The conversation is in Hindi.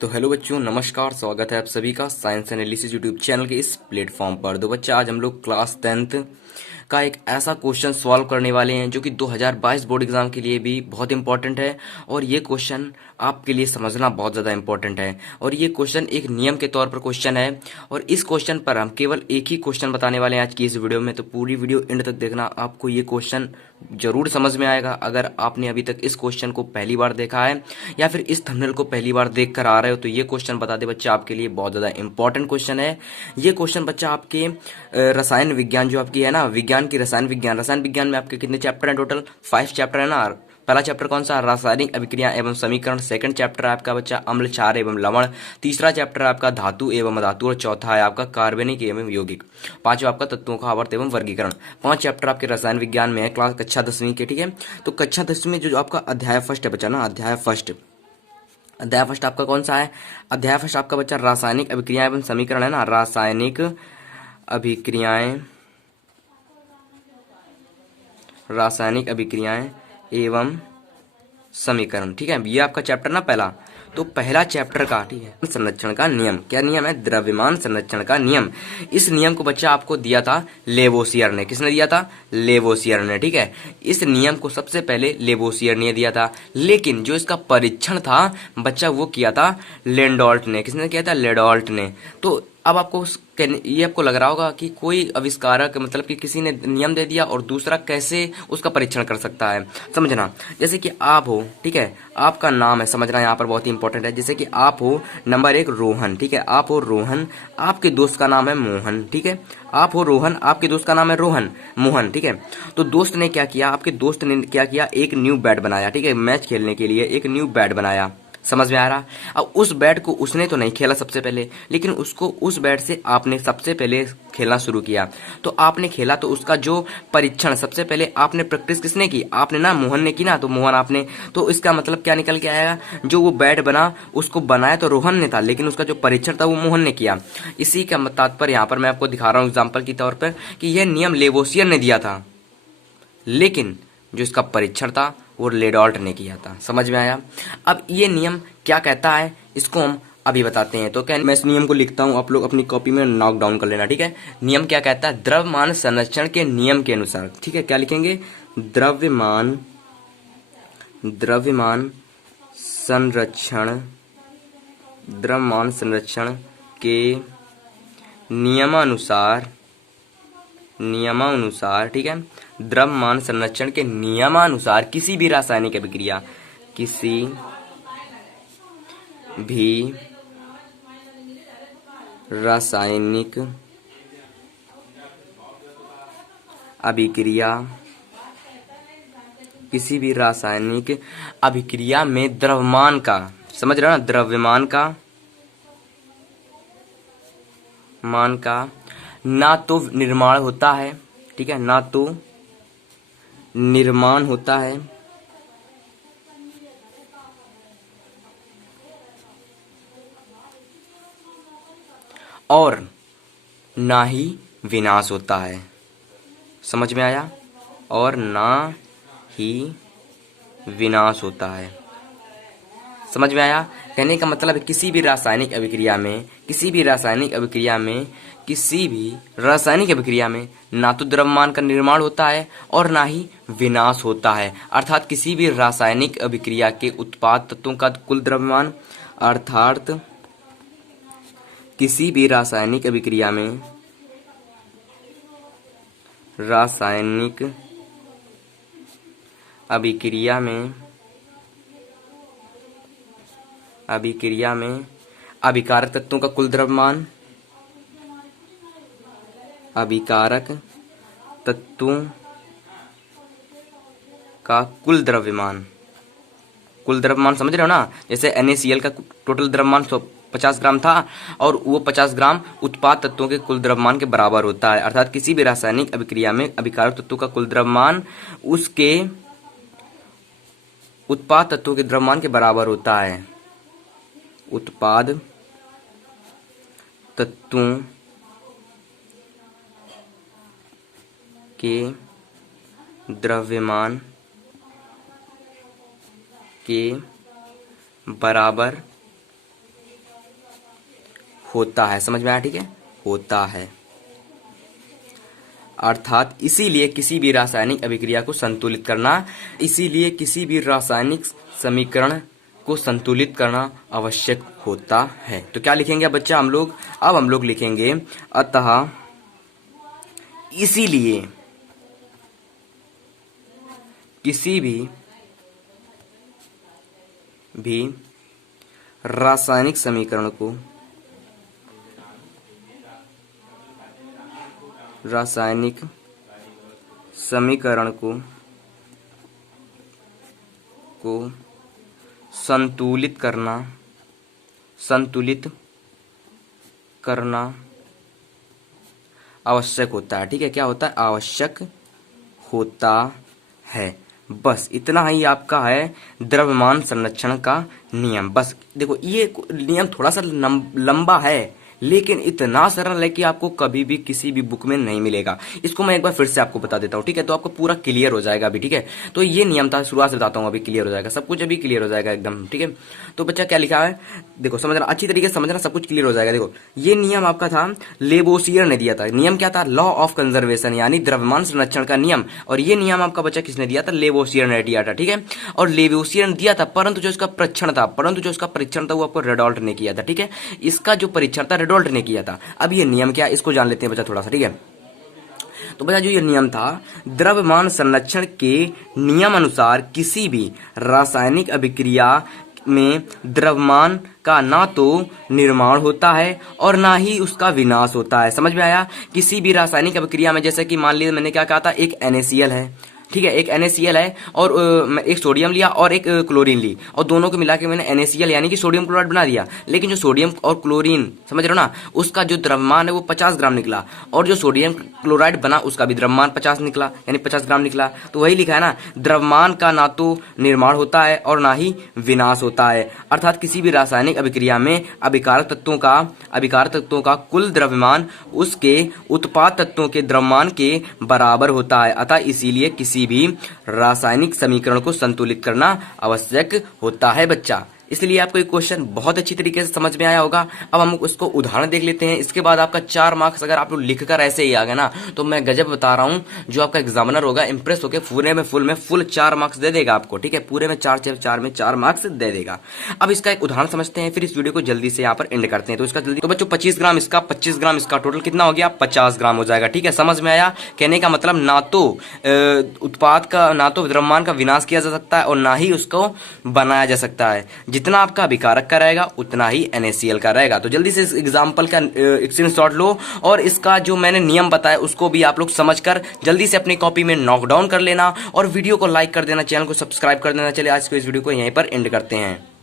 तो हेलो बच्चों, नमस्कार। स्वागत है आप सभी का साइंस एनालिसिस यूट्यूब चैनल के इस प्लेटफॉर्म पर। तो बच्चे, आज हम लोग क्लास 10th का एक ऐसा क्वेश्चन सॉल्व करने वाले हैं जो कि 2022 बोर्ड एग्जाम के लिए भी बहुत इंपॉर्टेंट है। और ये क्वेश्चन आपके लिए समझना बहुत ज़्यादा इंपॉर्टेंट है। और ये क्वेश्चन एक नियम के तौर पर क्वेश्चन है। और इस क्वेश्चन पर हम केवल एक ही क्वेश्चन बताने वाले हैं आज की इस वीडियो में। तो पूरी वीडियो एंड तक देखना, आपको ये क्वेश्चन जरूर समझ में आएगा। अगर आपने अभी तक इस क्वेश्चन को पहली बार देखा है या फिर इस थंबनेल को पहली बार देख कर आ रहे हो, तो ये क्वेश्चन बता दे बच्चा, आपके लिए बहुत ज़्यादा इंपॉर्टेंट क्वेश्चन है। ये क्वेश्चन बच्चा आपके रसायन विज्ञान जो आपकी है ना, विज्ञान की रसायन विज्ञान में आपके कितने चैप्टर हैं? टोटल 5 चैप्टर है ना। पहला चैप्टर कौन सा? रासायनिक अभिक्रिया एवं समीकरण। सेकंड चैप्टर है आपका बच्चा अम्ल, क्षार एवं लवण। तीसरा चैप्टर है आपका धातु एवं अधातु। और चौथा है आपका कार्बनिक एवं यौगिक। पांचवा आपका तत्वों का आवर्त एवं वर्गीकरण। 5 चैप्टर आपके रसायन विज्ञान में है, क्लास कक्षा 10वीं के। ठीक है, तो कक्षा 10वीं में जो आपका अध्याय फर्स्ट है बच्चा ना, अध्याय फर्स्ट आपका कौन सा है? अध्याय फर्स्ट आपका बच्चा रासायनिक अभिक्रिया एवं समीकरण है ना। अभिक्रियाएं रासायनिक अभिक्रियाएं एवं समीकरण। ठीक है, ये आपका चैप्टर ना पहला। तो पहला चैप्टर का, ठीक है, संरक्षण का नियम। क्या नियम है? द्रव्यमान संरक्षण का नियम। इस नियम को बच्चा आपको दिया था लेवोसियर ने। किसने दिया था? लेवोसियर ने। ठीक है, इस नियम को सबसे पहले लेवोसियर ने दिया था, लेकिन जो इसका परीक्षण था बच्चा वो किया था लेंडोल्ट ने। किसने किया था? लेडोल्ट ने। तो अब आपको ये आपको लग रहा होगा कि कोई आविष्कारक, मतलब कि किसी ने नियम दे दिया और दूसरा कैसे उसका परीक्षण कर सकता है। समझना, जैसे कि आप हो, ठीक है, आपका नाम है, समझना यहाँ पर बहुत ही इंपॉर्टेंट है। जैसे कि आप हो नंबर 1 रोहन, ठीक है, आप हो रोहन, आपके दोस्त का नाम है मोहन। ठीक है, आप हो रोहन, आपके दोस्त का नाम है मोहन। ठीक है, तो दोस्त ने क्या किया, आपके दोस्त ने क्या किया, एक न्यू बैट बनाया। ठीक है, मैच खेलने के लिए एक न्यू बैट बनाया। समझ में आ रहा? अब उस बैट को उसने तो नहीं खेला सबसे पहले, लेकिन उसको उस बैट से आपने सबसे पहले खेलना शुरू किया। तो आपने खेला तो उसका जो परीक्षण, सबसे पहले आपने प्रैक्टिस किसने की? आपने ना, मोहन ने की ना। तो मोहन आपने, तो इसका मतलब क्या निकल के आएगा? जो वो बैट बना उसको बनाया तो रोहन ने था, लेकिन उसका जो परीक्षण था वो मोहन ने किया। इसी का तात्पर्य यहाँ पर मैं आपको दिखा रहा हूँ एग्जाम्पल के तौर पर कि यह नियम लेवोसियर ने दिया था, लेकिन जो इसका परीक्षण था वो लेडॉल्ट ने किया था। समझ में आया? अब ये नियम क्या कहता है इसको हम अभी बताते हैं। तो क्या, मैं इस नियम को लिखता हूं, आप लोग अपनी कॉपी में नोट डाउन कर लेना। ठीक है, नियम क्या कहता है? द्रव्यमान संरक्षण के नियम के अनुसार। ठीक है, क्या लिखेंगे? द्रव्यमान द्रव्यमान संरक्षण द्रव्यमान संरक्षण के नियमानुसार ठीक है, द्रव्यमान संरक्षण के नियमानुसार किसी भी रासायनिक अभिक्रिया किसी भी रासायनिक अभिक्रिया में द्रव्यमान का, समझ रहे हो ना, द्रव्यमान का ना तो निर्माण होता है, ठीक है, ना तो निर्माण होता है और ना ही विनाश होता है। समझ में आया? और ना ही विनाश होता है। समझ में आया? कहने का मतलब है किसी भी रासायनिक अभिक्रिया में ना तो द्रव्यमान का निर्माण होता है और ना ही विनाश होता है। अर्थात किसी भी रासायनिक अभिक्रिया के उत्पाद तत्वों का कुल द्रव्यमान, अर्थात किसी भी रासायनिक अभिक्रिया में अभिकारक तत्वों का कुल द्रव्यमान, अभिकारक तत्वों का कुल द्रव्यमान समझ रहे हो ना? जैसे NaCl का टोटल द्रव्यमान 50 ग्राम था और वो 50 ग्राम उत्पाद तत्वों के कुल द्रव्यमान के बराबर होता है। अर्थात किसी भी रासायनिक अभिक्रिया में अभिकारक तत्वों का कुल द्रव्यमान उसके उत्पाद तत्वों के द्रव्यमान के बराबर होता है। उत्पाद तत्वों के द्रव्यमान के बराबर होता है। समझ में आया? ठीक है, होता है। अर्थात इसीलिए किसी भी रासायनिक अभिक्रिया को संतुलित करना, इसीलिए किसी भी रासायनिक समीकरण को संतुलित करना आवश्यक होता है। तो क्या लिखेंगे बच्चा हम लोग? अब हम लोग लिखेंगे अतः इसीलिए किसी भी रासायनिक समीकरण को संतुलित करना आवश्यक होता है। ठीक है, क्या होता है? आवश्यक होता है। बस इतना ही आपका है द्रव्यमान संरक्षण का नियम। बस देखो, ये नियम थोड़ा सा लंबा है, लेकिन इतना सरल है कि आपको कभी भी किसी भी बुक में नहीं मिलेगा। इसको मैं एक बार फिर से आपको बता देता हूँ, ठीक है? तो आपको पूरा क्लियर हो जाएगा अभी। ठीक है, तो ये नियम था, शुरुआत से बताता हूँ, अभी क्लियर हो जाएगा सब कुछ, अभी क्लियर हो जाएगा एकदम। ठीक है, तो बच्चा क्या लिखा है देखो, समझना अच्छी तरीके से, समझना, सब कुछ क्लियर हो जाएगा। देखो, ये नियम आपका था, लेवोसियर ने दिया था। नियम क्या था? लॉ ऑफ कंजर्वेशन, यानी द्रव्यमान संरक्षण का नियम। और ये नियम आपका बच्चा किसने दिया था? लेवोसियर ने दिया था। ठीक है, और लेवोसियर ने दिया था, परंतु जो उसका परीक्षण था वो आपको रेडॉल्ट ने किया था। ठीक है, इसका जो परीक्षण था रेडॉल्ट ने किया था। अब ये नियम क्या है इसको जान लेते हैं बच्चा थोड़ा सा। ठीक है, तो बच्चा जो ये नियम था, द्रव्यमान संरक्षण के नियम अनुसार किसी भी रासायनिक अभिक्रिया में द्रव्यमान का ना तो निर्माण होता है और ना ही उसका विनाश होता है। समझ में आया? किसी भी रासायनिक अभिक्रिया में, जैसे कि मान लीजिए मैंने क्या कहा था, एक NaCl है। ठीक है, एक NaCl है और एक सोडियम लिया और एक क्लोरीन ली, और दोनों को मिला के मैंने NaCl यानी कि सोडियम क्लोराइड बना दिया। लेकिन जो सोडियम और क्लोरीन, समझ रहे हो ना, उसका जो द्रव्यमान है वो 50 ग्राम निकला, और जो सोडियम क्लोराइड बना उसका भी द्रव्यमान 50 निकला, यानी 50 ग्राम निकला। तो वही लिखा है ना, द्रव्यमान का ना तो निर्माण होता है और ना ही विनाश होता है। अर्थात किसी भी रासायनिक अभिक्रिया में अभिकारक तत्वों का कुल द्रव्यमान उसके उत्पाद तत्वों के द्रव्यमान के बराबर होता है। अतः इसीलिए किसी भी रासायनिक समीकरण को संतुलित करना आवश्यक होता है बच्चा। इसलिए आपको एक क्वेश्चन बहुत अच्छी तरीके से समझ में आया होगा। अब हम उसको उदाहरण देख लेते हैं। इसके बाद आपका 4 मार्क्स अगर आप लोग लिखकर ऐसे ही आ गए ना, तो मैं गजब बता रहा हूं, जो आपका एग्जामिनर होगा इंप्रेस होकर पूरे में फुल 4 मार्क्स दे देगा आपको। ठीक है, पूरे में 4 मार्क्स दे देगा। अब इसका एक उदाहरण समझते हैं, फिर इस वीडियो को जल्दी से यहाँ पर एंड करते हैं। तो इसका जल्दी, तो बच्चों 25 ग्राम इसका, 25 ग्राम इसका, टोटल कितना हो गया? 50 ग्राम हो जाएगा। ठीक है, समझ में आया? कहने का मतलब ना तो ना तो द्रव्यमान का विनाश किया जा सकता है और ना ही उसको बनाया जा सकता है। जितना आपका अभिकारक का रहेगा उतना ही NaCl का रहेगा। तो जल्दी से इस एग्जांपल का स्क्रीनशॉट लो और इसका जो मैंने नियम बताया उसको भी आप लोग समझकर जल्दी से अपनी कॉपी में नोट डाउन कर लेना, और वीडियो को लाइक कर देना, चैनल को सब्सक्राइब कर देना। चलिए आज को इस वीडियो को यहीं पर एंड करते हैं।